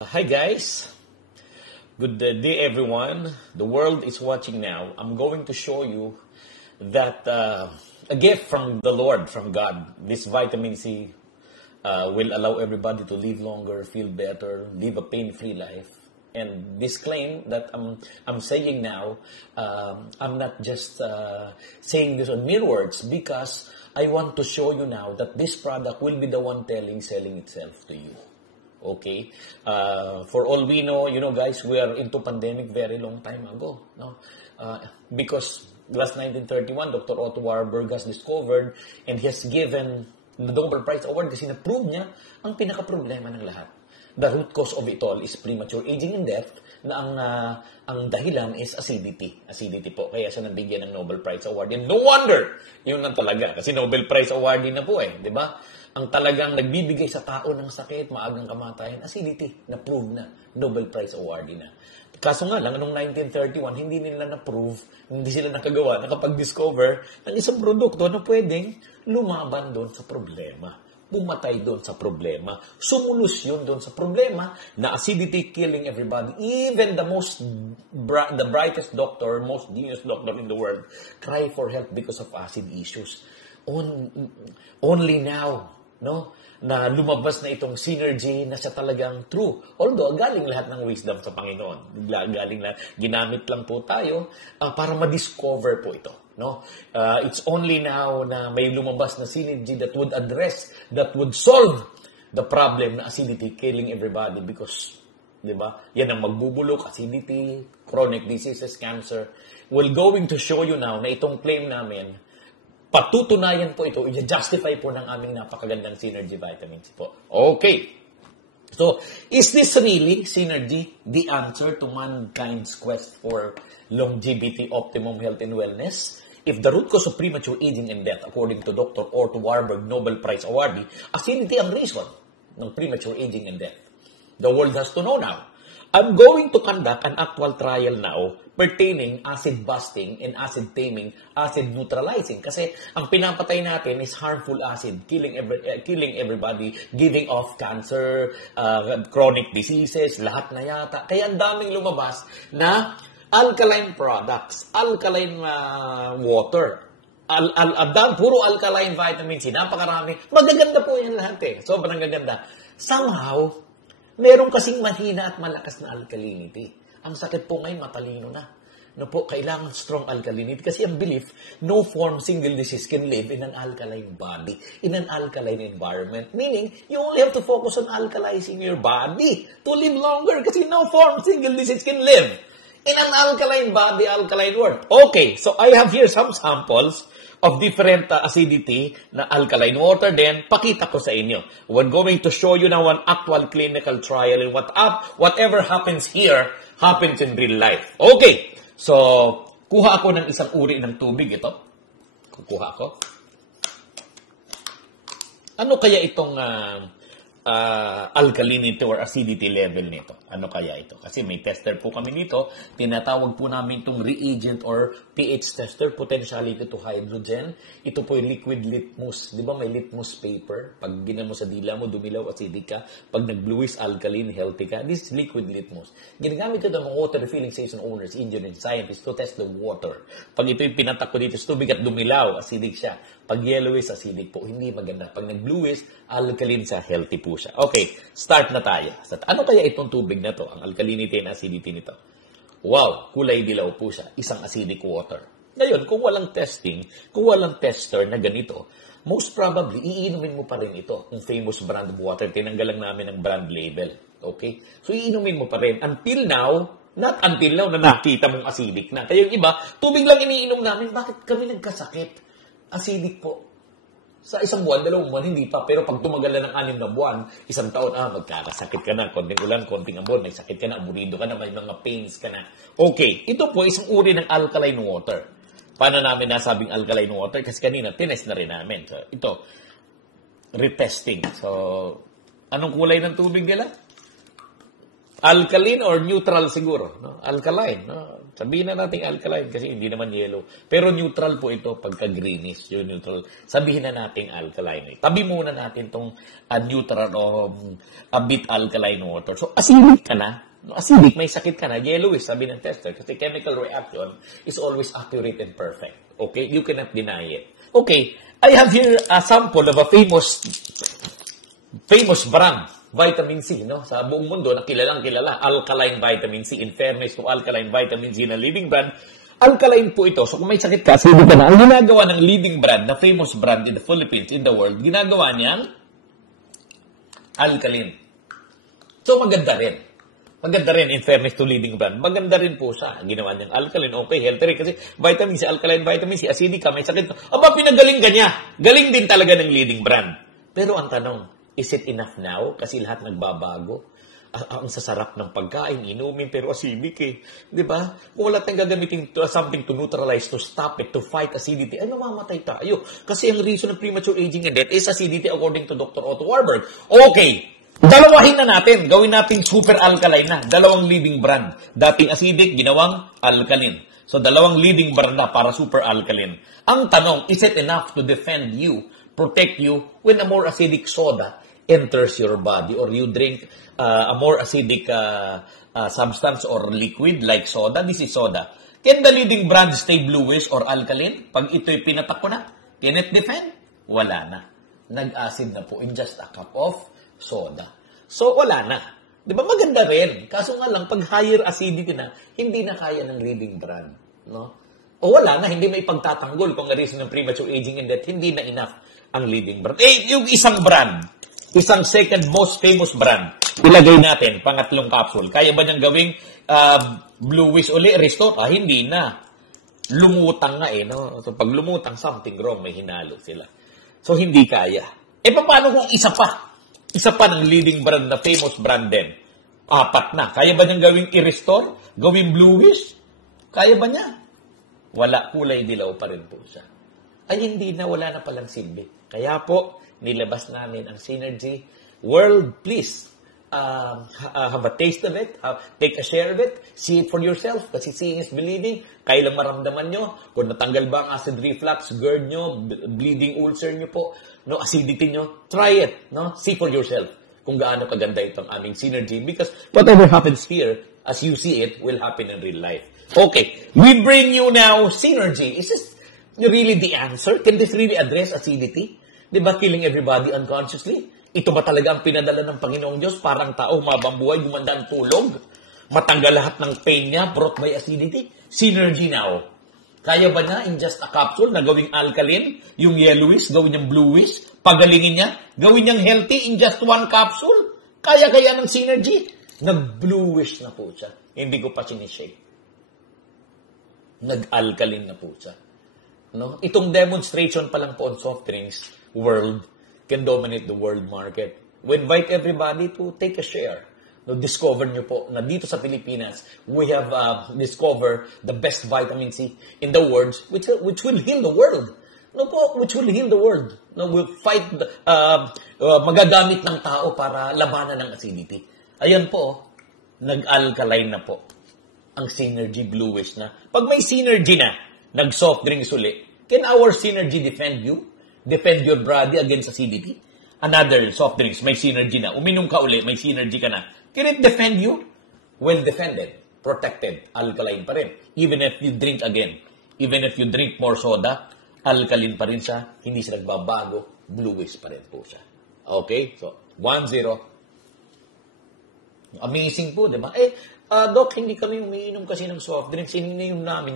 Hi guys, good day everyone. The world is watching now. I'm going to show you that a gift from the Lord, from God. This vitamin C will allow everybody to live longer, feel better, live a pain-free life. And this claim that I'm saying now, I'm not just saying this on mere words because I want to show you now that this product will be the one selling itself to you. Okay? For all we know, guys, we are into pandemic very long time ago. No? Because last 1931, Dr. Otto Warburg has discovered and he has given the Nobel Prize Award kasi na-prove niya ang pinaka-problema ng lahat. The root cause of it all is premature aging and death na ang dahilan is acidity. Acidity po. Kaya siya nabigyan ng Nobel Prize Award. And no wonder, yun lang talaga. Kasi Nobel Prize Award din na po di ba? Ang talagang nagbibigay sa tao ng sakit, maagang kamatayan, acidity, na-prove na, Nobel Prize Award na. Kaso nga lang, noong 1931, hindi nila na-prove, hindi sila nakagawa, nakapag-discover ng isang produkto na pwedeng lumaban doon sa problema. Pumatay doon sa problema. Sumulusyon doon sa problema na acidity killing everybody. Even the brightest doctor, most genius doctor in the world, cry for help because of acid issues. Only now, na lumabas na itong synergy na siya talagang true. Although, galing lahat ng wisdom sa Panginoon. Galing na, ginamit lang po tayo para ma-discover po ito. It's only now na may lumabas na synergy that would solve the problem na acidity killing everybody because, di ba, yan ang magbubulok, acidity, chronic diseases, cancer. We're going to show you now na itong claim namin, patutunayan po ito, i-justify po ng aming napakagandang synergy vitamins po. Okay. So, is this really, synergy, the answer to mankind's quest for longevity, optimum health, and wellness? If the root cause of premature aging and death, according to Dr. Otto Warburg, Nobel Prize awardee, acidity ang reason ng premature aging and death. The world has to know now. I'm going to conduct an actual trial now pertaining acid busting and acid taming, acid neutralizing. Kasi ang pinapatay natin is harmful acid, killing everybody, giving off cancer, chronic diseases, lahat na yata. Kaya ang daming lumabas na alkaline products, alkaline water, puro alkaline vitamin C, napakarami. Magaganda po yan lahat Sobrang gaganda. Somehow, meron kasing mahina at malakas na alkalinity. Ang sakit po ngayon, matalino na. Kailangan strong alkalinity. Kasi ang belief, no form single disease can live in an alkaline body, in an alkaline environment. Meaning, you only have to focus on alkalizing your body to live longer kasi no form single disease can live in an alkaline body, alkaline world. Okay, so I have here some samples of different acidity na alkaline water, then pakita ko sa inyo. We're going to show you now an actual clinical trial and whatever happens here happens in real life. Okay, so kuha ako ng isang uri ng tubig ito. Kukuha ako. Ano kaya itong alkalinity or acidity level nito? Ano kaya ito? Kasi may tester po kami dito. Tinatawag po namin itong reagent or pH tester, potentiality to hydrogen. Ito po yung liquid litmus. Di ba may litmus paper? Pag ginan mo sa dila mo, dumilaw, acidic ka. Pag nag-bluish, alkaline, healthy ka. This is liquid litmus. Ginagamit ito ng mga water refilling station owners, engineers, scientists to test the water. Pag ito yung pinatak ko dito sa tubig at dumilaw, acidic siya. Pag yellowish, acidic po. Hindi maganda. Pag nag-bluish, alkaline siya, healthy po siya. Okay, start na tayo. Ano kaya itong tubig na to? Ang alkalinity and acidity nito. Wow, kulay dilaw po siya. Isang acidic water. Ngayon, kung walang testing, kung walang tester na ganito, most probably, iinumin mo pa rin ito. Kung famous brand of water, tinanggal lang namin ang brand label. Okay? So, iinumin mo pa rin. Until now, not until now na nakita mong acidic na. Kaya yung iba, tubig lang iniinom namin. Bakit kami nagkasakit? Acidic po. Sa isang buwan, 2 buwan, hindi pa. Pero pag tumagal na ng 6 na buwan, 1 taon, magkakasakit ka na. Konting ulan, konting ambon, may sakit ka na, aburido ka na, may mga pains ka na. Okay, ito po isang uri ng alkaline water. Paano namin nasabing alkaline water? Kasi kanina, tinest na rin namin. So, ito, retesting. So, anong kulay ng tubig nila? Alkaline or neutral siguro? No? Alkaline. No? Sabihin na natin alkaline kasi hindi naman yellow. Pero neutral po ito pagka greenish. Yung neutral. Sabihin na natin alkaline. Tabi muna natin itong neutral o a bit alkaline water. So, acidic ka na. No, acidic, may sakit ka na. Yellowish, sabi ng tester. Kasi chemical reaction is always accurate and perfect. Okay? You cannot deny it. Okay. I have here a sample of a famous brand. Vitamin C, no? Sa buong mundo, na kilala, alkaline vitamin C. In fairness to alkaline vitamin C na leading brand, alkaline po ito. So kung may sakit ka, sabi ka na, ang ginagawa ng leading brand, na famous brand in the Philippines, in the world, ginagawa niyang alkaline. So maganda rin. Maganda rin, in fairness to leading brand. Maganda rin po siya. Ginawa niyang alkaline, okay, healthy rin. Kasi vitamin C, alkaline vitamin C, acidic ka, may sakit. Aba, pinagaling ka niya. Galing din talaga ng leading brand. Pero ang tanong, is it enough now? Kasi lahat nagbabago. Ang sasarap ng pagkain, inumin, pero acidic eh. Di ba? Kung wala tayong gagamitin something to neutralize, to stop it, to fight acidity, ay mamamatay tayo. Kasi ang reason ng premature aging and death is acidity according to Dr. Otto Warburg. Okay, dalawahin na natin. Gawin natin super alkaline na. Dalawang leading brand. Dating acidic, ginawang alkaline. So, dalawang leading brand na para super alkaline. Ang tanong, is it enough to defend you, protect you, when a more acidic soda enters your body or you drink a more acidic substance or liquid like soda? This is soda. Can the leading brand stay bluish or alkaline? Pag ito'y pinatak ko na, can it defend? Wala na. Nag-acid na po in just a cup of soda. So, wala na. Di ba maganda rin? Kaso nga lang, pag higher acidity na, hindi na kaya ng leading brand. No? O wala na, hindi may pagtatanggol kung reason ng premature aging and death, hindi na enough ang leading brand. Yung isang brand, isang second most famous brand, ilagay natin, pangatlong capsule. Kaya ba niyang gawing bluish uli, restore? Hindi na. Lumutang nga eh. No? So, pag lumutang, something wrong, may hinalo sila. So, hindi kaya. Paano kung isa pa? Isa pa ng leading brand na famous brand din. 4 na. Kaya ba niyang gawing i-restore? Gawing bluish? Kaya ba niya? Wala. Kulay dilaw pa rin po siya. Ay, hindi na. Wala na palang silbi. Kaya po, nilabas namin ang Synergy World. Please, have a taste of it. Take a share of it. See it for yourself. Kasi seeing is believing. Kailang maramdaman nyo. Kung natanggal ba ang acid reflux, GERD nyo, bleeding ulcer nyo po, no, acidity nyo, try it. No? See for yourself kung gaano kaganda itong aming Synergy. Because whatever happens here, as you see it, will happen in real life. Okay, we bring you now Synergy. Is this really the answer? Can this really address acidity? Di ba, killing everybody unconsciously? Ito ba talaga ang pinadala ng Panginoong Diyos? Parang tao, mabambuhay, gumanda ang tulog, matanggal lahat ng pain niya, brought by acidity? Synergy now. Kaya ba niya in just a capsule na gawing alkaline, yung yellowish, gawin niyang bluish, pagalingin niya, gawin niyang healthy in just one capsule? Kaya ng Synergy? Nag-bluish na po siya. Hindi ko pa sinishake. Nag-alkaline na po siya. No? Itong demonstration pa lang po on soft drinks world can dominate the world market. We invite everybody to take a share. No, discover nyo po na dito sa Pilipinas, we have discovered the best vitamin C in the world, which will heal the world. No po, which will heal the world. No, will fight, magagamit ng tao para labanan ng acidity. Ayan po, nag-alkaline na po. Ang Synergy bluish na. Pag may Synergy na, nag-soft drinks uli, can our Synergy defend you? Defend your body against acidity? Another soft drinks, may Synergy na. Uminom ka uli, may Synergy ka na. Can it defend you? Well defended, protected, alkaline pa rin. Even if you drink again, even if you drink more soda, alkaline pa rin siya, hindi siya nagbabago, bluish pa rin po siya. Okay? So, 1-0. Amazing po, di ba? Doc, hindi kami umiinom kasi ng soft drinks, ininom namin